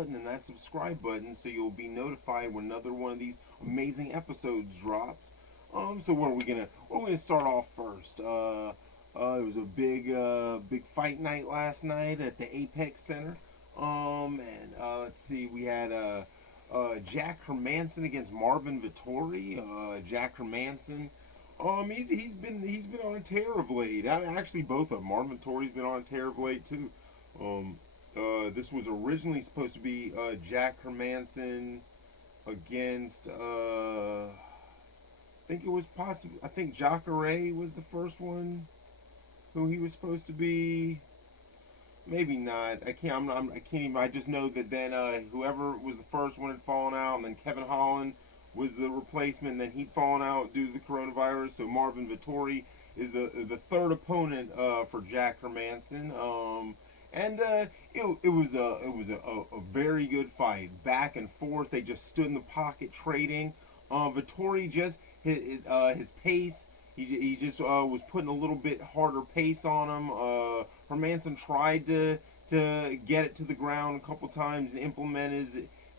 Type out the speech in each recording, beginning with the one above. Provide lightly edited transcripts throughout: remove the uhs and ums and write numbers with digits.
button and that subscribe button so you'll be notified when another one of these amazing episodes drops. So we're gonna start off first. It was a big fight night last night at the Apex Center. And let's see, we had Jack Hermanson against Marvin Vittori. Jack Hermanson, he's been on a tear of late. Actually, both of them. Marvin Vittori's been on a tear of late too. Um, this was originally supposed to be Jack Hermanson against think it was possible. I think Jacare was the first one who he was supposed to be. Maybe not. I can't. I can't even. I just know that then whoever was the first one had fallen out, and then Kevin Holland was the replacement. And then he'd fallen out due to the coronavirus. So Marvin Vittori is the third opponent for Jack Hermanson. And it was a very good fight, back and forth. They just stood in the pocket trading. Vittori just his pace. He just was putting a little bit harder pace on him. Hermanson tried to get it to the ground a couple times and implement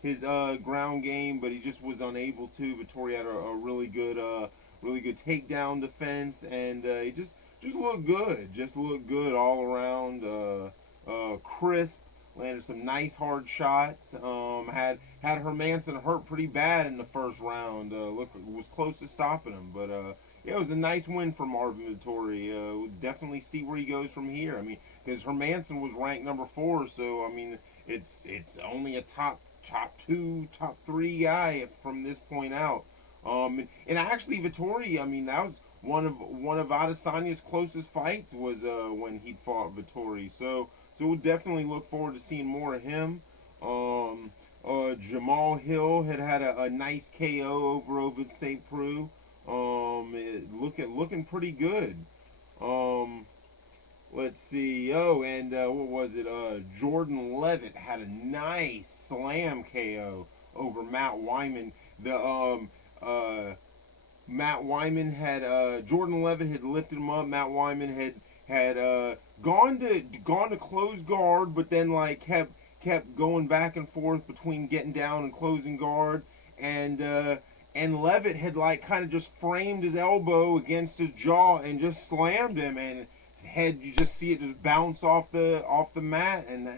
his ground game, but he just was unable to. Vittori had a really good takedown defense, and he just looked good all around. Crisp, landed some nice hard shots. Had Hermanson hurt pretty bad in the first round. Was close to stopping him, but yeah, it was a nice win for Marvin Vittori. We'll definitely see where he goes from here. I mean, because Hermanson was ranked number 4, so I mean, it's only a top 2, top 3 guy from this point out. And actually, Vittori, I mean, that was one of Adesanya's closest fights was when he fought Vittori. So we'll definitely look forward to seeing more of him. Jamal Hill had a nice KO over St. Preux. Looking pretty good. Um, let's see. Oh, and what was it? Jordan Levitt had a nice slam KO over Matt Wyman. The Matt Wyman had Jordan Levitt had lifted him up. Matt Wyman had gone to close guard, but then like kept going back and forth between getting down and closing guard, and Levitt had like kind of just framed his elbow against his jaw and just slammed him, and his head, you just see it just bounce off the mat, and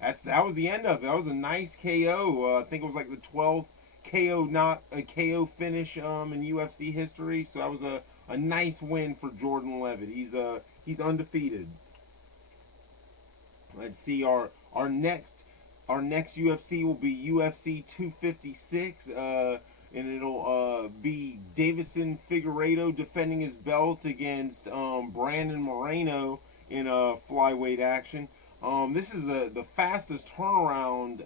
that was the end of it. That was a nice KO. I think it was like the 12th KO, not a KO finish in UFC history. So that was a nice win for Jordan Levitt. He's undefeated. Let's see, our next UFC will be UFC 256, and it'll be Davison Figueiredo defending his belt against Brandon Moreno in flyweight action. This is the fastest turnaround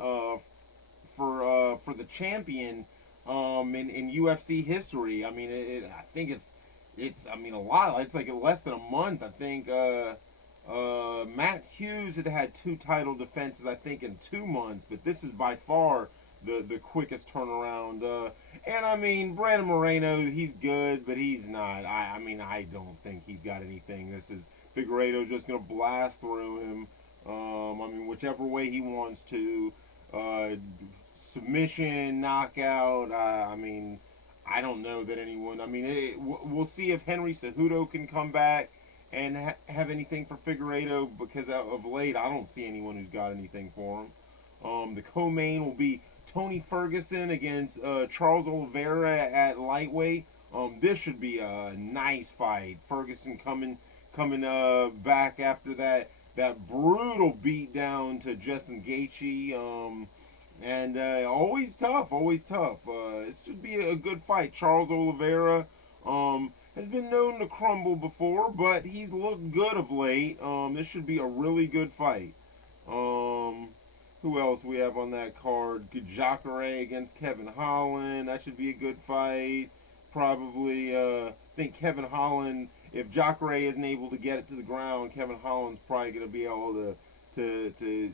for the champion in UFC history. I mean, I think it's I mean a lot. It's like less than a month. I think Matt Hughes had 2 title defenses, I think, in 2 months, but this is by far the quickest turnaround. And I mean, Brandon Moreno, he's good, but he's not. I mean, I don't think he's got anything. This is Figueiredo just gonna blast through him. I mean, whichever way he wants to. Submission, knockout. I mean, I don't know that anyone. I mean, we'll see if Henry Cejudo can come back and have anything for Figueiredo, because of late I don't see anyone who's got anything for him. The co-main will be Tony Ferguson against Charles Oliveira at lightweight. This should be a nice fight. Ferguson coming back after that brutal beat down to Justin Gaethje. And always tough, always tough. This should be a good fight. Charles Oliveira has been known to crumble before, but he's looked good of late. This should be a really good fight. Who else we have on that card? Jacare against Kevin Holland. That should be a good fight. Probably, think Kevin Holland, if Jacare isn't able to get it to the ground, Kevin Holland's probably going to be able to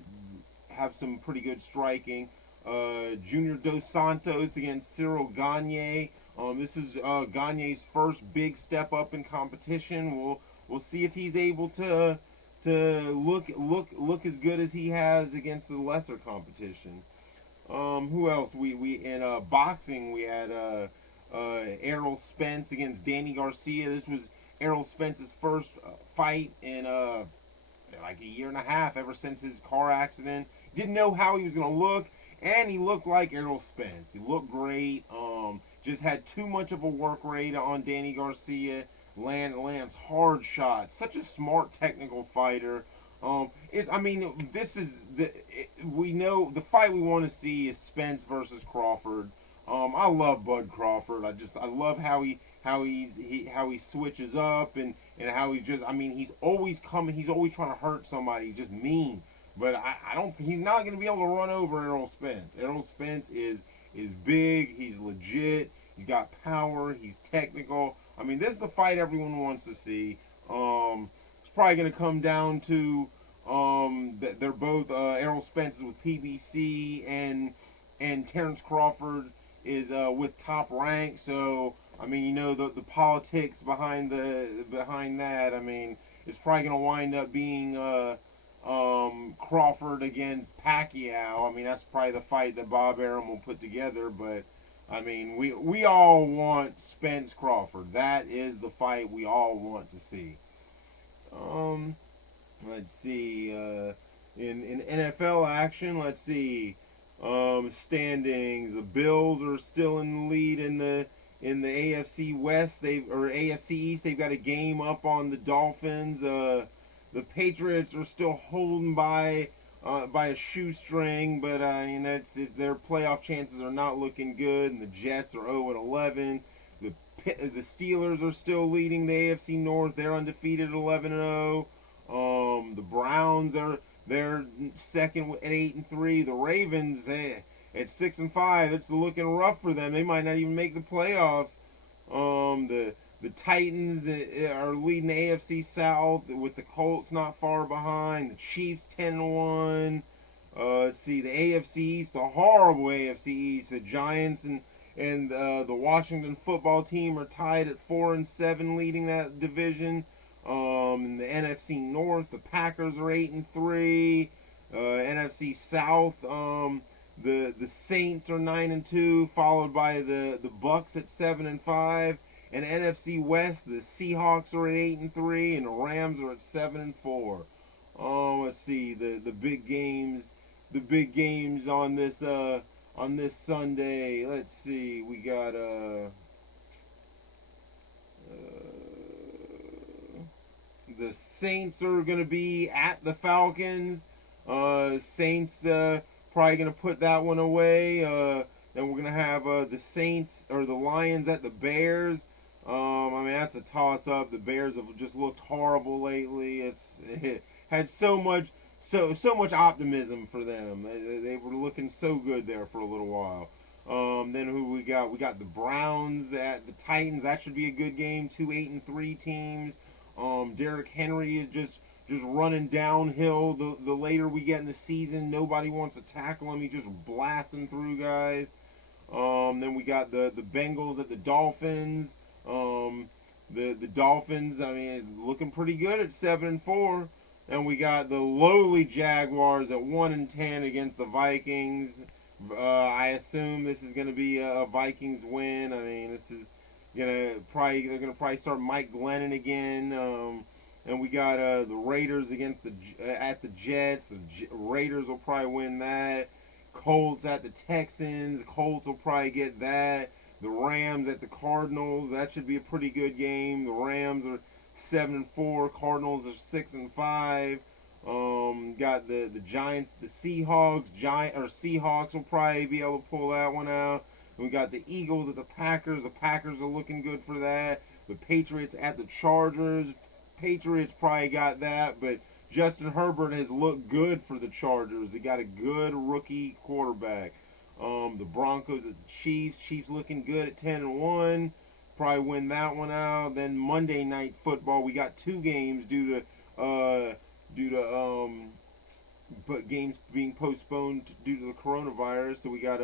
have some pretty good striking. Junior Dos Santos against Cyril Gagne. This is Gagne's first big step up in competition. We'll see if he's able to look as good as he has against the lesser competition. Who else? We in boxing we had Errol Spence against Danny Garcia. This was Errol Spence's first fight in like a year and a half ever since his car accident. Didn't know how he was gonna look, and he looked like Errol Spence. He looked great. Just had too much of a work rate on Danny Garcia. Lands hard shots. Such a smart technical fighter. I mean, this is we know the fight we want to see is Spence versus Crawford. I love Bud Crawford. I love how he switches up and how he's just. I mean, he's always coming. He's always trying to hurt somebody. He's just mean. But I don't. He's not going to be able to run over Errol Spence. Errol Spence is big. He's legit. He's got power. He's technical. I mean, this is the fight everyone wants to see. It's probably going to come down to they're both Errol Spence is with PBC and Terrence Crawford is with Top Rank. So I mean, you know the politics behind that. I mean, it's probably going to wind up being Crawford against Pacquiao. I mean, that's probably the fight that Bob Arum will put together. But I mean, we all want Spence Crawford. That is the fight we all want to see. Um, let's see. In NFL action, let's see. Standings. The Bills are still in the lead in the AFC West. AFC East. They've got a game up on the Dolphins. The Patriots are still holding by a shoestring, but their playoff chances are not looking good. And the Jets are 0-11. The Steelers are still leading the AFC North. They're undefeated at 11-0. The Browns they're second at 8-3. The Ravens at 6-5. It's looking rough for them. They might not even make the playoffs. The Titans are leading the AFC South with the Colts not far behind. The Chiefs 10-1. Let's see the AFC East, the horrible AFC East. The Giants and the Washington football team are tied at 4-7, leading that division. In the NFC North, the Packers are 8-3. NFC South, the Saints are 9-2, followed by the Bucks at 7-5. And NFC West, the Seahawks are at 8-3, and the Rams are at 7-4. Let's see the big games on this Sunday. Let's see, we got the Saints are going to be at the Falcons. Saints probably going to put that one away. Then we're going to have the Saints or the Lions at the Bears. I mean, that's a toss-up. The Bears have just looked horrible lately. It had so much optimism for them. They were looking so good there for a little while. Then who we got? We got the Browns at the Titans. That should be a good game. 2 8-3 teams. Derrick Henry is just running downhill. The later we get in the season, nobody wants to tackle him. He's just blasting through guys. Then we got the Bengals at the Dolphins. The Dolphins, I mean, looking pretty good at 7-4. And we got the lowly Jaguars at 1-10 against the Vikings. I assume this is going to be a Vikings win. I mean, this is they're gonna probably start Mike Glennon again. And we got the Raiders against at the Jets. The Raiders will probably win that. Colts at the Texans. Colts will probably get that. The Rams at the Cardinals. That should be a pretty good game. The Rams are 7-4. Cardinals are 6-5. Got the Giants, the Seahawks. Seahawks will probably be able to pull that one out. And we got the Eagles at the Packers. The Packers are looking good for that. The Patriots at the Chargers. Patriots probably got that, but Justin Herbert has looked good for the Chargers. They got a good rookie quarterback. The Broncos at the Chiefs. Chiefs looking good at 10-1. Probably win that one out. Then Monday Night Football. We got 2 games due to but games being postponed due to the coronavirus. So we got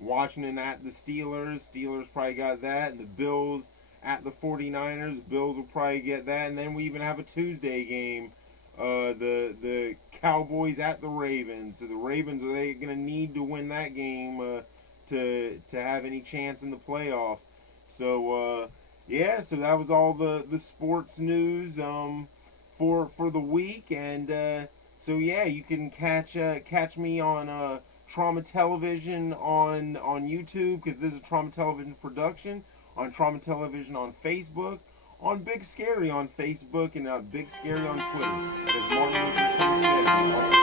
Washington at the Steelers. Steelers probably got that. And the Bills at the 49ers. Bills will probably get that. And then we even have a Tuesday game The Cowboys at the Ravens. So the Ravens, are they going to need to win that game to have any chance in the playoffs? So yeah, so that was all the sports news for the week, and so yeah, you can catch me on Trauma Television on YouTube, because this is Trauma Television production, on Trauma Television on Facebook, on Big Scary on Facebook, and Big Scary on Twitter. As Martin Luther King said,